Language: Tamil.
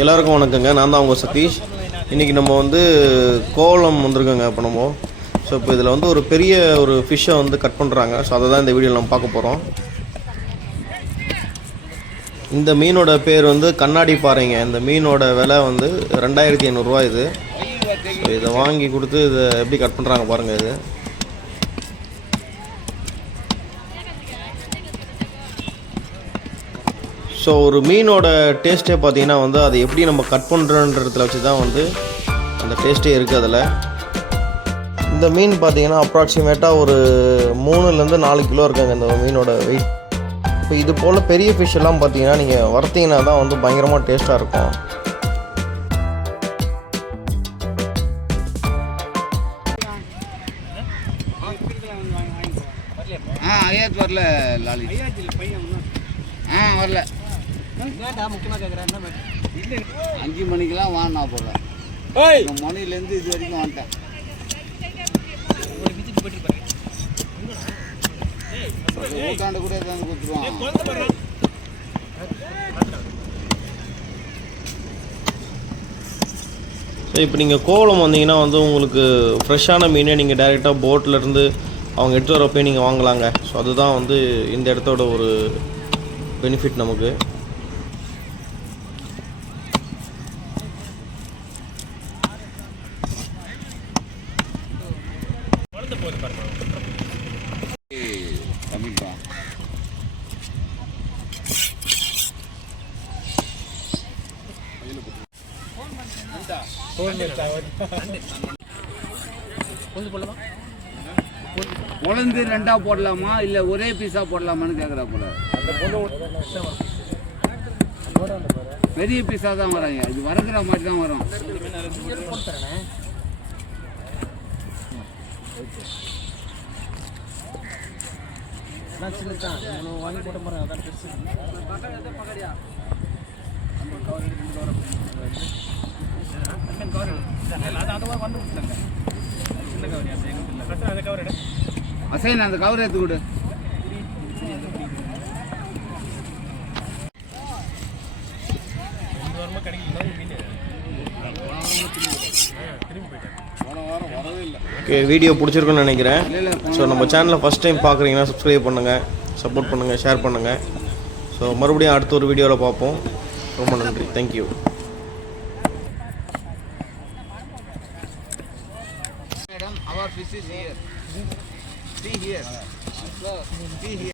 எல்லாருக்கும் வணக்கங்க. நான் தான் உங்கள் சதீஷ். இன்றைக்கி நம்ம வந்து கோலம் வந்திருக்கோங்க. இப்போ நம்ம இப்போ இதில் வந்து ஒரு பெரிய ஒரு ஃபிஷ்ஷை வந்து கட் பண்ணுறாங்க. ஸோ அதை தான் இந்த வீடியோவில் நம்ம பார்க்க போகிறோம். இந்த மீனோட பேர் வந்து கண்ணாடி பாறைங்க. இந்த மீனோட விலை வந்து 2500 ரூபா. இது இதை வாங்கி கொடுத்து இதை எப்படி கட் பண்ணுறாங்க பாருங்கள். இது ஸோ ஒரு மீனோட டேஸ்ட்டே பார்த்தீங்கன்னா வந்து அதை எப்படி நம்ம கட் பண்ணுறன்றதுல வச்சு தான் வந்து அந்த டேஸ்ட்டே இருக்குது அதில். இந்த மீன் பார்த்தீங்கன்னா அப்ராக்சிமேட்டாக ஒரு 3-4 கிலோ இருக்குங்க இந்த மீனோட வெயிட். இப்போ இது போல் பெரிய ஃபிஷ் எல்லாம் பார்த்தீங்கன்னா நீங்கள் வறுத்தீங்கன்னா தான் வந்து பயங்கரமாக டேஸ்ட்டாக இருக்கும். வரல லாலி வரல 5 மணிக்கெல்லாம் வாங்கினா போல மணிலேருந்து இது வரைக்கும் வந்துட்டேன். ஊட்டாண்டு கூட எதாவது கொடுத்துருவான். ஸோ இப்போ நீங்கள் கோவளம் வந்தீங்கன்னா வந்து உங்களுக்கு ஃப்ரெஷ்ஷான மீனை நீங்கள் டைரெக்டாக போட்டிலேருந்து அவங்க எடுத்து வரப்போ நீங்கள் வாங்கலாங்க. ஸோ அதுதான் வந்து இந்த இடத்தோட ஒரு பெனிஃபிட் நமக்கு. உலர்ந்து 2ஆ போடலாமா இல்லை ஒரே பீஸாக போடலாமான்னு கேட்குறா போல. பெரிய பீஸாக தான் வராங்க. இது வறுக்கிற மாதிரி தான் வரும். அசைன் அந்த கவர் எடுத்து கொடு. ஓகே, வீடியோ பிடிச்சிருக்குன்னு நினைக்கிறேன். ஸோ நம்ம சேனலை ஃபஸ்ட் டைம் பார்க்குறீங்கன்னா சப்ஸ்கிரைப் பண்ணுங்கள், சப்போர்ட் பண்ணுங்கள், ஷேர் பண்ணுங்கள். ஸோ மறுபடியும் அடுத்த ஒரு வீடியோவில் பார்ப்போம். ரொம்ப நன்றி. Thank you. Our fish is here. See here. See here.